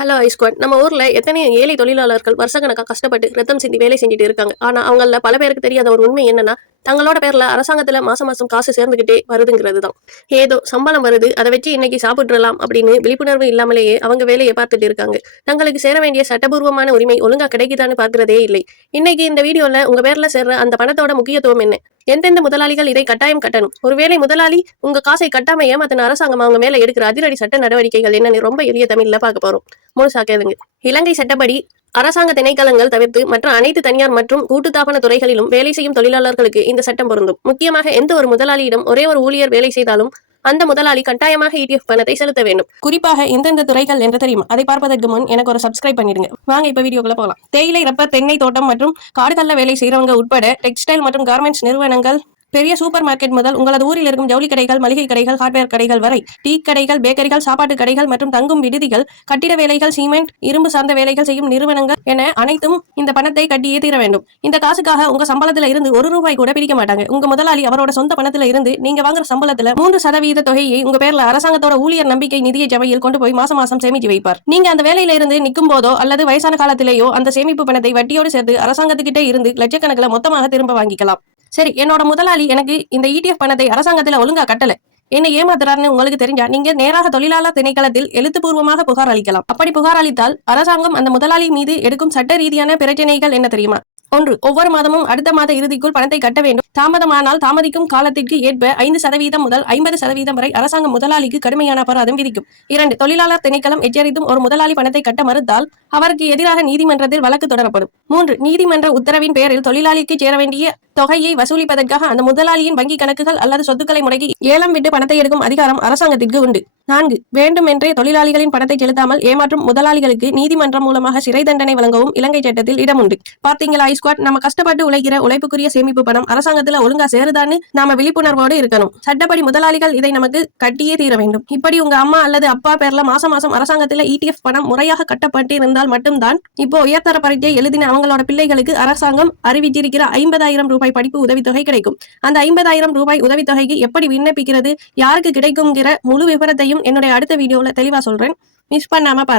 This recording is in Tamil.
ஹலோ ஐஸ்குவாட். நம்ம ஊர்ல எத்தனை ஏழை தொழிலாளர்கள் வருஷக்கணக்காக கஷ்டப்பட்டு ரத்தம் சிந்தி வேலை செஞ்சுட்டு இருக்காங்க. ஆனா அவங்கள பல பேருக்கு தெரியாத ஒரு உண்மை என்னன்னா, தங்களோட பேர்ல அரசாங்கத்துல மாசம் மாசம் காசு சேர்ந்துகிட்டே வருதுங்கிறது தான். ஏதோ சம்பளம் வருது, அதை வச்சு இன்னைக்கு சாப்பிட்டுலாம் அப்படின்னு விழிப்புணர்வு இல்லாமலேயே அவங்க வேலையை பார்த்துட்டு இருக்காங்க. தங்களுக்கு சேர வேண்டிய சட்டபூர்வமான உரிமை ஒழுங்கா கிடைக்குதான்னு பார்க்கறதே இல்லை. இன்னைக்கு இந்த வீடியோல உங்க பேர்ல சேர்ற அந்த பணத்தோட முக்கியத்துவம் என்ன, எந்தெந்த முதலாளிகள் இதை கட்டாயம் கட்டணும், ஒருவேளை முதலாளி உங்க காசை கட்டாம ஏமாத்தின அரசாங்கம் அவங்க மேல எடுக்கிற அதிரடி சட்ட நடவடிக்கைகள் என்னன்னு ரொம்ப எளிய தமிழ்ல பார்க்க போறோம். முழுசா கேளுங்க. இலங்கை சட்டப்படி அரசாங்க திணைக்களங்கள் தவிர்த்து மற்ற அனைத்து தனியார் மற்றும் கூட்டுத்தாபன துறைகளிலும் வேலை செய்யும் தொழிலாளர்களுக்கு இந்த சட்டம் பொருந்தும். முக்கியமாக எந்த ஒரு முதலாளியிடம் ஒரே ஒரு ஊழியர் வேலை செய்தாலும் அந்த முதலாளி கட்டாயமாக ETF பணத்தை செலுத்த வேண்டும். குறிப்பாக எந்தெந்த துறைகள் என்று தெரியும். அதை பார்ப்பதற்கு முன் எனக்கு ஒரு சப்ஸ்கிரைப் பண்ணிடுங்க. வாங்க இப்ப வீடியோக்குள்ள போகலாம். தேயிலை, ரப்பர், தென்னை தோட்டம் மற்றும் காடுகள்ல வேலை செய்யறவங்க உட்பட டெக்ஸ்டைல் மற்றும் கார்மெண்ட்ஸ் நிறுவனங்கள், பெரிய சூப்பர் மார்க்கெட் முதல் உங்களது ஊரில் இருக்கும் ஜவுளி கடைகள், மளிகை கடைகள், ஹார்ட்வேர் கடைகள் வரை, டீ கடைகள், பேக்கரிகள், சாப்பாட்டு கடைகள் மற்றும் தங்கும் விடுதிகள், கட்டிட வேலைகள், சிமெண்ட், இரும்பு சார்ந்த வேலைகள் செய்யும் நிறுவனங்கள் என அனைத்தும் இந்த பணத்தை கட்டியே தீர வேண்டும். இந்த காசுக்காக உங்க சம்பளத்துல இருந்து ₹1 கூட பிடிக்க மாட்டாங்க. உங்க முதலாளி அவரோட சொந்த பணத்துல இருந்து நீங்க வாங்குற சம்பளத்துல 3% தொகையை உங்க பேர்ல அரசாங்கத்தோட ஊழியர் நம்பிக்கை நிதிய ஜபையில் கொண்டு போய் மாசம் மாசம் சேமிச்சு வைப்பார். நீங்க அந்த வேலையில இருந்து நிற்கும் போதோ அல்லது வயசான காலத்திலேயோ அந்த சேமிப்பு பணத்தை வட்டியோடு சேர்த்து அரசாங்கத்துக்கிட்டே இருந்து லட்சக்கணக்கில் மொத்தமாக திரும்ப வாங்கிக்கலாம். சரி, என்னோட முதலாளி எனக்கு இந்த ETF பணத்தை அரசாங்கத்துல ஒழுங்கா கட்டல, என்ன ஏமாத்துறாருன்னு உங்களுக்கு தெரிஞ்சா நீங்க நேராக தொழிலாளர் திணைக்களத்தில் எழுத்துப்பூர்வமாக புகார் அளிக்கலாம். அப்படி புகார் அளித்தால் அரசாங்கம் அந்த முதலாளி மீது எடுக்கும் சட்ட ரீதியான பிரச்சனைகள் என்ன தெரியுமா? 1. ஒவ்வொரு மாதமும் அடுத்த மாத இறுதிக்குள் பணத்தை கட்ட வேண்டும். தாமதமானால் தாமதிக்கும் காலத்திற்கு ஏற்ப 5% முதல் 50% வரை அரசாங்கம் முதலாளிக்கு கடுமையான அபராதம் விதிக்கும். 2. தொழிலாளர் திணைக்களம் எச்சரித்தும் ஒரு முதலாளி பணத்தை கட்ட மறுத்தால் அவருக்கு எதிராக நீதிமன்றத்தில் வழக்கு தொடரப்படும். 3. நீதிமன்ற உத்தரவின் பேரில் தொழிலாளிக்கு சேர வேண்டிய தொகையை வசூலிப்பதற்காக அந்த முதலாளியின் வங்கி கணக்குகள் அல்லது சொத்துக்களை முடக்கி ஏலம் விட்டு பணத்தை எடுக்கும் அதிகாரம் அரசாங்கத்திற்கு உண்டு. 4. வேண்டுமென்றே தொழிலாளிகளின் பணத்தை செலுத்தாமல் ஏமாற்றும் முதலாளிகளுக்கு நீதிமன்றம் மூலமாக சிறை தண்டனை வழங்கவும் இலங்கை சட்டத்தில் இடம் உண்டு. பார்த்தீங்களா ஐஸ்குவாட், நம்ம கஷ்டப்பட்டு உழைக்கிற உழைப்புக்குரிய சேமிப்பு பணம் அரசாங்கத்துல ஒழுங்கா சேருதான்னு நாம விழிப்புணர்வோடு இருக்கணும். சட்டப்படி முதலாளிகள் இதை நமக்கு கட்டியே தீர வேண்டும். இப்படி உங்க அம்மா அல்லது அப்பா பேர்ல மாசம் மாசம் அரசாங்கத்துல ETF பணம் முறையாக கட்டப்பட்டிருந்தால் மட்டும்தான் இப்போ உயர்தர பரீட்சை எழுதின அவங்களோட பிள்ளைகளுக்கு அரசாங்கம் அறிவிச்சிருக்கிற ₹50,000 படிப்பு உதவித்தொகை கிடைக்கும். அந்த ₹50,000 உதவித்தொகைக்கு எப்படி விண்ணப்பிக்கிறது, யாருக்கு கிடைக்கும்ங்கிற முழு விவரத்தையும் என்னுடைய அடுத்த வீடியோல தெளிவா சொல்றேன். மிஸ் பண்ணாம பாருங்க.